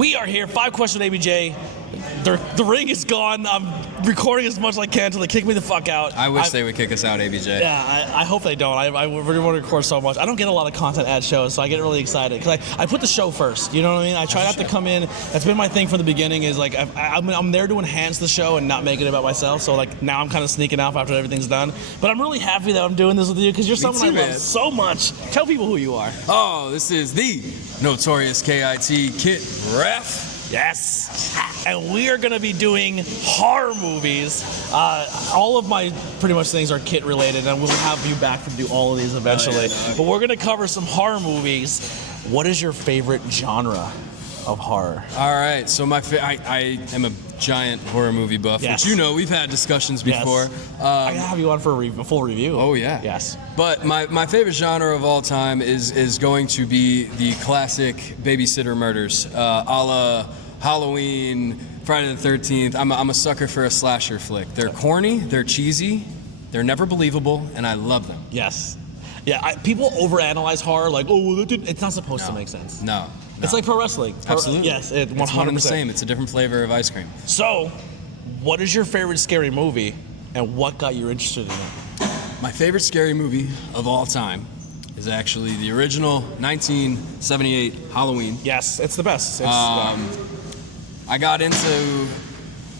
We are here, 5 Question ABJ. The ring is gone. I'm recording as much as I can until they kick me the fuck out. I wish they would kick us out, ABJ. Yeah, I hope they don't. I really want to record so much. I don't get a lot of content at shows, so I get really excited because I put the show first. You know what I mean? I try not to come in. That's been my thing from the beginning. Is like I'm there to enhance the show and not make it about myself. So like now I'm kind of sneaking off after everything's done. But I'm really happy that I'm doing this with you because you're someone I love so much. Tell people who you are. Oh, this is the notorious KIT Kit Raff. Yes, and we are going to be doing horror movies. All of my pretty much things are Kit related, and we'll have you back to do all of these eventually. But we're going to cover some horror movies. What is your favorite genre of horror? All right, so I am a giant horror movie buff, yes. which you know we've had discussions before. Yes. I have you on for a full review. Oh yeah. Yes. But my favorite genre of all time is going to be the classic babysitter murders, a la Halloween, Friday the 13th. I'm a sucker for a slasher flick. They're corny, they're cheesy, they're never believable, and I love them. Yes. Yeah, people overanalyze horror like, oh, well, it's not supposed to make sense. No. It's like pro wrestling. Absolutely. Yes, 100%. It's one and the same. It's a different flavor of ice cream. So, what is your favorite scary movie, and what got you interested in it? My favorite scary movie of all time is actually the original 1978 Halloween. Yes, it's the best. I got into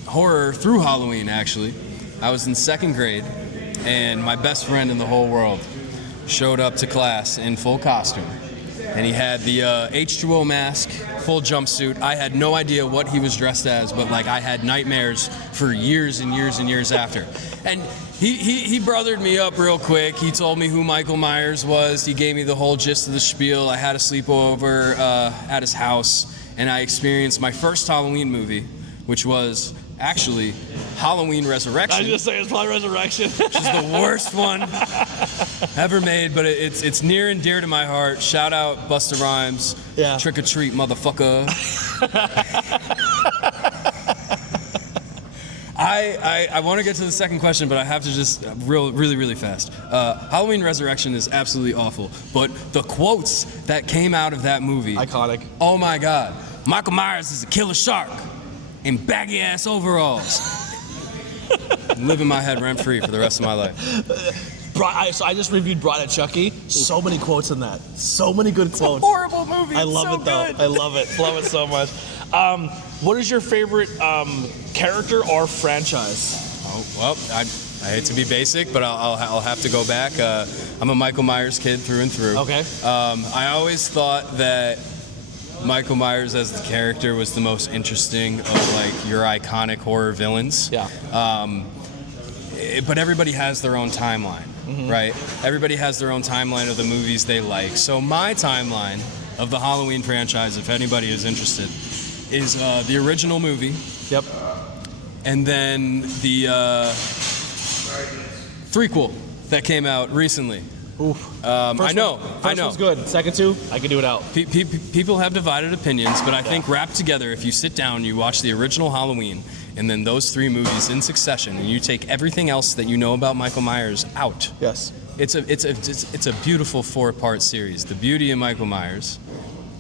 horror through Halloween, actually. I was in 2nd grade, and my best friend in the whole world showed up to class in full costume. And he had the H2O mask, full jumpsuit. I had no idea what he was dressed as, but like I had nightmares for years and years and years after. And he brothered me up real quick. He told me who Michael Myers was. He gave me the whole gist of the spiel. I had a sleepover at his house, and I experienced my first Halloween movie, which was actually Halloween Resurrection. I was just saying it's probably Resurrection. Which is the worst one ever made, but it's near and dear to my heart. Shout out Busta Rhymes. Yeah. Trick or treat, motherfucker. I want to get to the second question, but I have to just really fast. Halloween Resurrection is absolutely awful, but the quotes that came out of that movie, iconic. Oh my God, Michael Myers is a killer shark in baggy ass overalls. Live in my head rent free for the rest of my life. So I just reviewed Bride of Chucky. So many quotes in that. So many good quotes. It's a horrible movie. I love it though. I love it. Love it so much. What is your favorite character or franchise? Oh well, I hate to be basic, but I'll have to go back. I'm a Michael Myers kid through and through. Okay. I always thought that Michael Myers as the character was the most interesting of like your iconic horror villains. Yeah. But everybody has their own timeline, right? Everybody has their own timeline of the movies they like. So my timeline of the Halloween franchise, if anybody is interested, is the original movie. Yep. And then the threequel that came out recently. Oof. I know. First one's good. Second two, I can do it out. People have divided opinions, but I think wrapped together, if you sit down, you watch the original Halloween, and then those 3 movies in succession, and you take everything else that you know about Michael Myers out. Yes. It's a beautiful 4-part series. The beauty of Michael Myers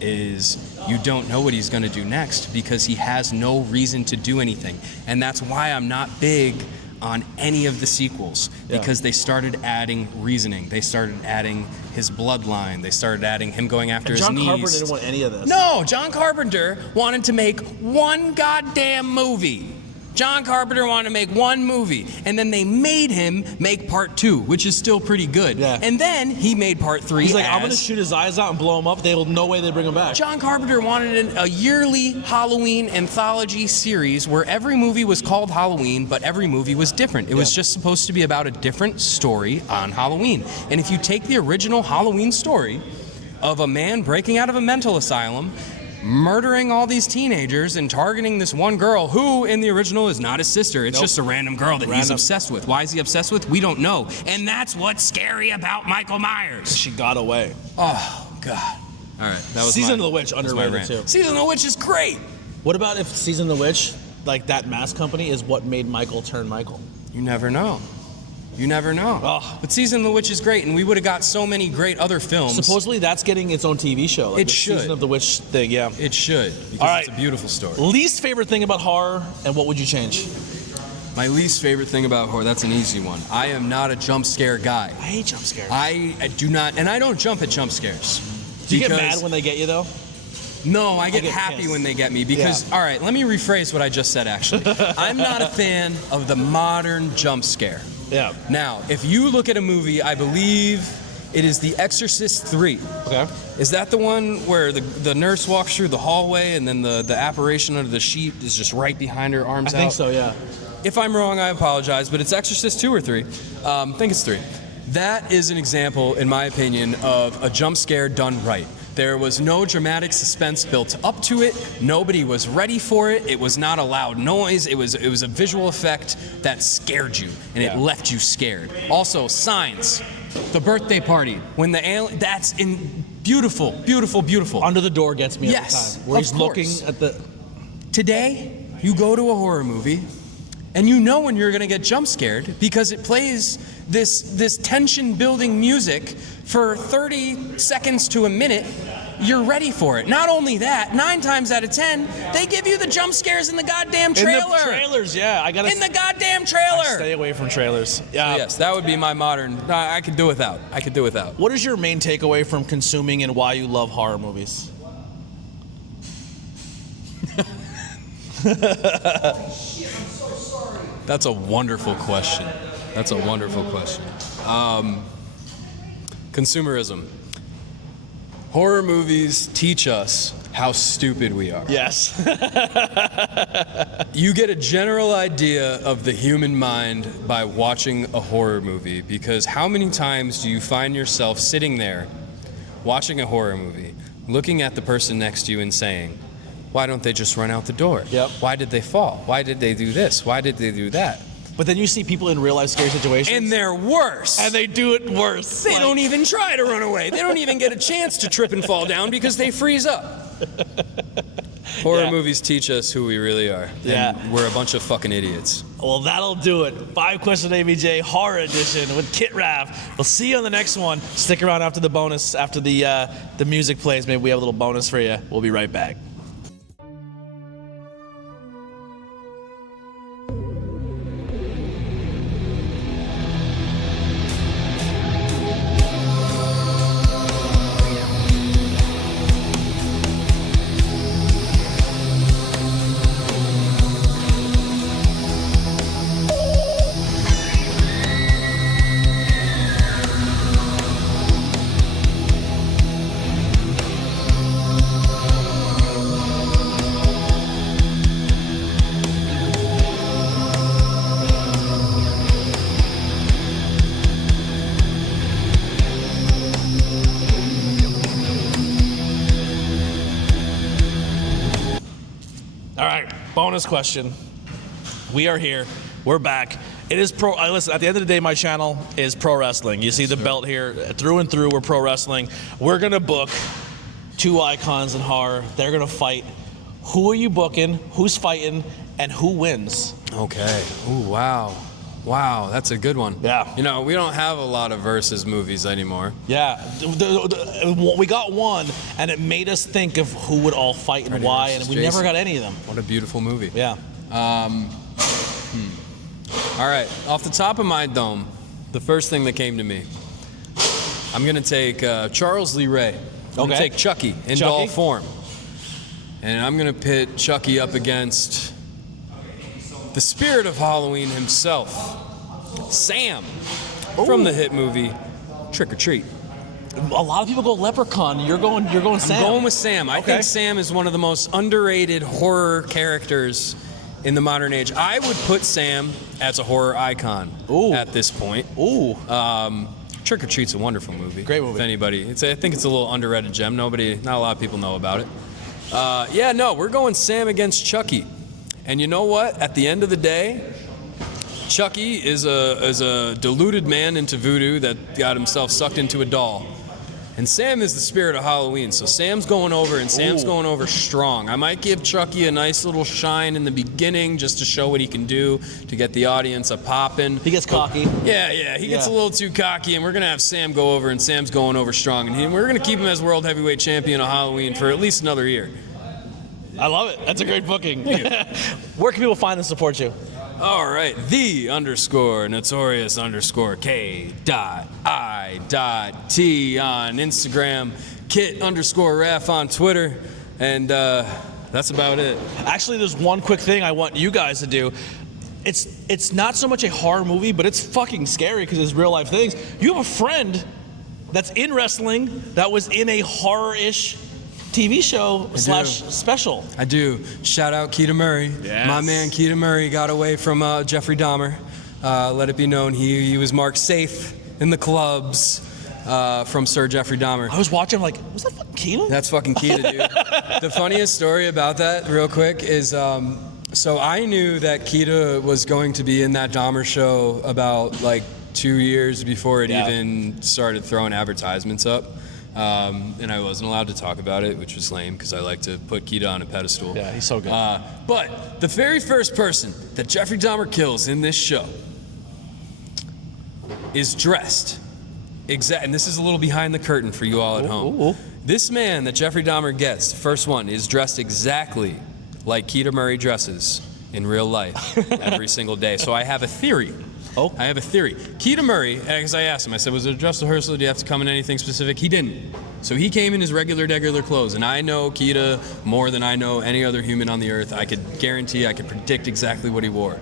is you don't know what he's going to do next because he has no reason to do anything, and that's why I'm not big on any of the sequels, because they started adding reasoning. They started adding his bloodline. They started adding him going after his niece. John Carpenter didn't want any of this. No, John Carpenter wanted to make one goddamn movie. John Carpenter wanted to make one movie, and then they made him make part 2, which is still pretty good. Yeah. And then he made part 3. He's like, I'm gonna shoot his eyes out and blow him up. They will no way they bring him back. John Carpenter wanted a yearly Halloween anthology series where every movie was called Halloween, but every movie was different. It was just supposed to be about a different story on Halloween. And if you take the original Halloween story of a man breaking out of a mental asylum, murdering all these teenagers and targeting this one girl who in the original is not his sister. It's just a random girl that he's obsessed with. Why is he obsessed with? We don't know. And that's what's scary about Michael Myers. She got away. Oh, God. All right. That was Season of the Witch, underrated too. Season of the Witch is great. What about if Season of the Witch, like that mask company, is what made Michael turn Michael? You never know. You never know. Oh. But Season of the Witch is great, and we would have got so many great other films. Supposedly that's getting its own TV show. Like It the should. Season of the Witch thing, yeah. It should, because All right. it's a beautiful story. Least favorite thing about horror, and what would you change? My least favorite thing about horror, that's an easy one. I am not a jump scare guy. I hate jump scares. I do not, and I don't jump at jump scares. Do you get mad when they get you, though? No, I get get happy pissed. when they get me because, Yeah. all right, let me rephrase what I just said, actually. I'm not a fan of the modern jump scare. Yeah. Now, if you look at a movie, I believe it is The Exorcist 3. Okay. Is that the one where the nurse walks through the hallway and then the apparition under the sheet is just right behind her, arms I out? think so, yeah. If I'm wrong, I apologize, but it's Exorcist 2 or 3. I think it's 3. That is an example, in my opinion, of a jump scare done right. There was no dramatic suspense built up to it. Nobody was ready for it. It was not a loud noise. It was a visual effect that scared you, and it left you scared. Also, Signs, the birthday party, when the alien, that's in beautiful, beautiful, beautiful. Under the Door gets me every Yes, time. Where he's of looking course. at the... Today, you go to a horror movie, and you know when you're gonna get jump scared because it plays this tension-building music for 30 seconds to a minute. You're ready for it. Not only that, 9 times out of 10, they give you the jump scares in the goddamn trailer. In the trailers, yeah. I gotta... In the goddamn I trailer. stay away from trailers. Yeah. Yes, that would be my modern. I could do without. I could do without. What is your main takeaway from consuming and why you love horror movies? That's a wonderful question. That's a wonderful question. Consumerism. Horror movies teach us how stupid we are. Yes. You get a general idea of the human mind by watching a horror movie, because how many times do you find yourself sitting there watching a horror movie, looking at the person next to you and saying, why don't they just run out the door? Yep. Why did they fall? Why did they do this? Why did they do that? But then you see people in real life scary situations. And they're worse. And they do it worse. They don't even try to run away. They don't even get a chance to trip and fall down because they freeze up. Horror movies teach us who we really are. Yeah. And we're a bunch of fucking idiots. Well, that'll do it. 5 Question ABJ Horror Edition with Kit Raff. We'll see you on the next one. Stick around after the bonus, after the music plays. Maybe we have a little bonus for you. We'll be right back. All right, bonus question. We are here. We're back. It is pro. Listen, at the end of the day, my channel is pro wrestling. You see the belt here. Through and through, we're pro wrestling. We're going to book 2 icons in horror. They're going to fight. Who are you booking? Who's fighting? And who wins? Okay. Ooh, wow. Wow, that's a good one. Yeah. You know, we don't have a lot of versus movies anymore. Yeah. We got one, and it made us think of who would all fight and Freddy why, versus and we never Jason. got any of them. What a beautiful movie. Yeah. All right, off the top of my dome, the first thing that came to me, I'm going to take Charles Lee Ray. I'm going to Okay. take Chucky in Chucky? doll form. And I'm going to pit Chucky up against the spirit of Halloween himself, Sam, from the hit movie Trick or Treat. A lot of people go Leprechaun. You're going Sam. I'm going with Sam. I Okay. think Sam is one of the most underrated horror characters in the modern age. I would put Sam as a horror icon at this point. Ooh. Trick or Treat's a wonderful movie. Great movie. If anybody, I think it's a little underrated gem. Not a lot of people know about it. We're going Sam against Chucky. And you know what? At the end of the day, Chucky is a deluded man into voodoo that got himself sucked into a doll. And Sam is the spirit of Halloween, so Sam's going over, and Sam's going over strong. I might give Chucky a nice little shine in the beginning just to show what he can do to get the audience a-popping. He gets cocky. Yeah, he gets a little too cocky, and we're going to have Sam go over, and Sam's going over strong. And we're going to keep him as World Heavyweight Champion of Halloween for at least another year. I love it. That's a great booking. Where can people find and support you? All right, the_notorious_K.I.T on Instagram, Kit_Raff on Twitter, and that's about it. Actually, there's one quick thing I want you guys to do. It's not so much a horror movie, but it's fucking scary because it's real life things. You have a friend that's in wrestling that was in a horror-ish TV show / special. I do. Shout out Keita Murray. Yes. My man Keita Murray got away from Jeffrey Dahmer. Let it be known he was marked safe in the clubs from Sir Jeffrey Dahmer. I was watching, I'm like, was that fucking Keita? That's fucking Keita, dude. The funniest story about that, real quick, is so I knew that Keita was going to be in that Dahmer show about like 2 years before it even started throwing advertisements up. And I wasn't allowed to talk about it, which was lame because I like to put Keita on a pedestal. Yeah, he's so good. But the very first person that Jeffrey Dahmer kills in this show is dressed and this is a little behind the curtain for you all at home. This man that Jeffrey Dahmer gets, the first one, is dressed exactly like Keita Murray dresses in real life every single day. So I have a theory. I have a theory. Keita Murray, because I asked him, I said, was it a dress rehearsal? Do you have to come in anything specific? He didn't. So he came in his regular clothes. And I know Keita more than I know any other human on the earth. I could guarantee, I could predict exactly what he wore.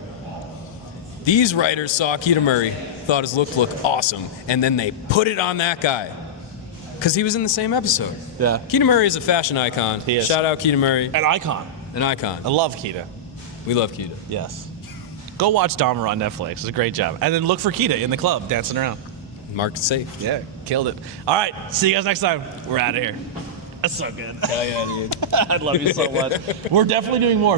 These writers saw Keita Murray, thought his look looked awesome, and then they put it on that guy. Because he was in the same episode. Yeah. Keita Murray is a fashion icon. He is. Shout out Keita Murray. An icon. An icon. I love Keita. We love Keita. Yes. Go watch Dahmer on Netflix. It's a great job. And then look for Keita in the club dancing around. Marked safe. Yeah, killed it. All right, see you guys next time. We're out of here. That's so good. Hell yeah, dude. I love you so much. We're definitely doing more.